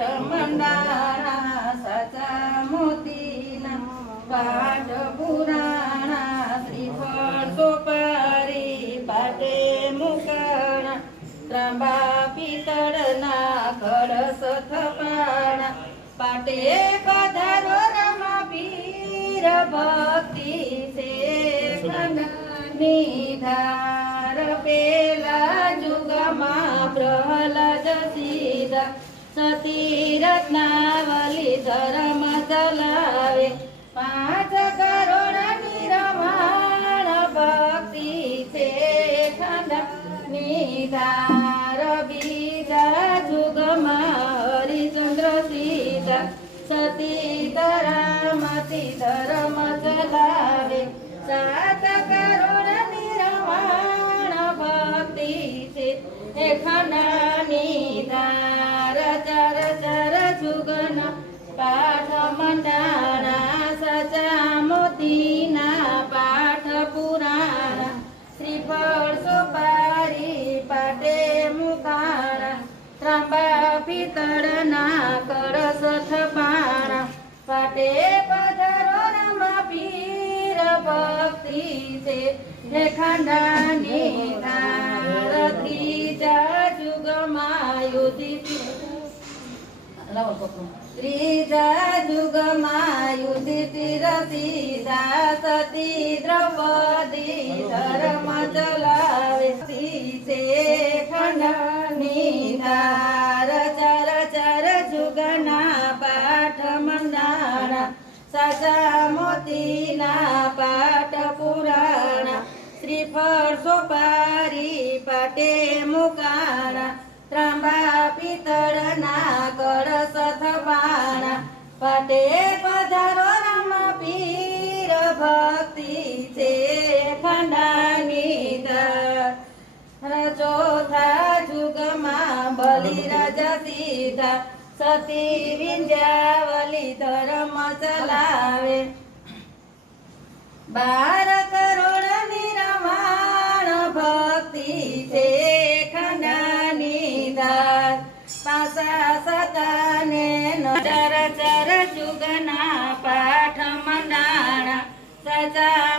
પાઠ મંડાણા સાચા મોતીના પાઠ પુરાણા શ્રીફળ સોપારી પાટે મુકાણા ત્રાંબા પિત્તળના કળશ થપાણા પાટે પધારો રમા પીર ભક્તિ શેખની ધાર પેલા જુગમાં પ્રહલાદ સીધા સતી રત્નાવલી ધર્મ ચલાવે 5 કરોડની રમાણ ભક્તિ શેખની ધાર બીજા જુગમાં હરિચંદ્ર સીતા સતી ધરામતી ધર્મ ચલાવે 7 કરોડની રમાણ ભક્તિ છે ખંડની ધાર ચર ચર જુગના પાઠ મંડાણા સાચા મોતીના પાઠ પુરાણા શ્રીફળ સોપારી પાટે મુકાણા ત્રાંબા પિત્તળના કળશ થપાણા પાટે પધારો રમા પીર ભક્તિ છે ખંડાની ધાર ત્રીજા જુગમાં ત્રીજા જુગમાં યુધિષ્ઠિર સીધા સતી દ્રૌપદી ધર્મ ચલાવે છે ખંડની ધાર ચર ચર જુગના પાઠ મંડાણા સાચા મોતીના પાઠ પુરાણા શ્રીફળ સોપારી પાટે મુકાણા ત્રાંબા પિત્તળના કળશ થપાણા પાટે પધારો રમા પીર ભક્તિ છે ખંડાની ધાર ચોથા જુગમાં બલિ રાજા સીધા સતી વિંધ્યાવલી ધર્મ ચલાવે 12 કરોડની રમાણ ભક્તિ છે ખંડાની ધાર પાસા સતાને ચર ચર જુગના પાઠ મંડાણા સાચા